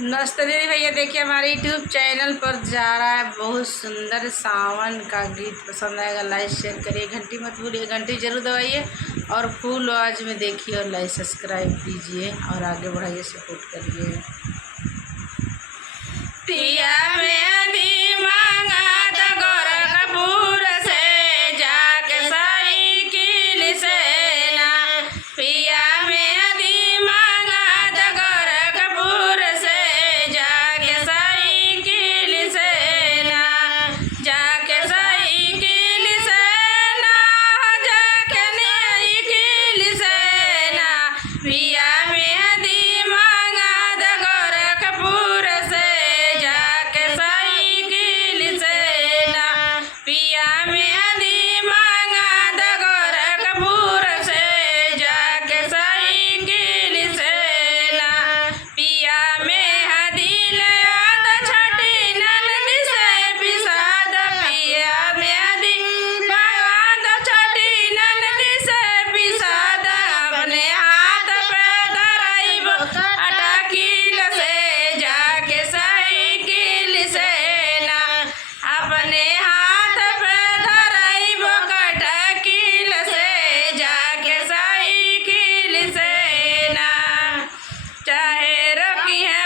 नमस्ते दीदी भैया, देखिए हमारे यूट्यूब चैनल पर जा रहा है बहुत सुंदर सावन का गीत। पसंद आएगा लाइक शेयर करिए, घंटी मत भूलिए, घंटी जरूर दबाइए और फुल आवाज़ में देखिए और लाइक सब्सक्राइब कीजिए और आगे बढ़ाइए, सपोर्ट करिए। पिया में अधी मांगा तो गोरखपुर से जाके साइकिल से ना, पिया में अधी मांगा तो गोरखपुर से जाके साइकिल से ना, जाके साइकिल से ना, जाके साइकिल से ना, पिया में अधी मांगा तो गोरखपुर से जाके साइकिल से ना, पिया में अधी मांगा तो गोरखपुर से जाके साइकिल से ना, पिया में हदी लया तो छठी ननद से पिसाद, पिया में हदी मांगा तो छठी ननद से पिसाद, अपने हाथ पे धराइब अटकील से जाके साइकिल से ना, अपने हाथ पे धराइब कटकील से जाके साइकिल से ना, चाहे रोकी है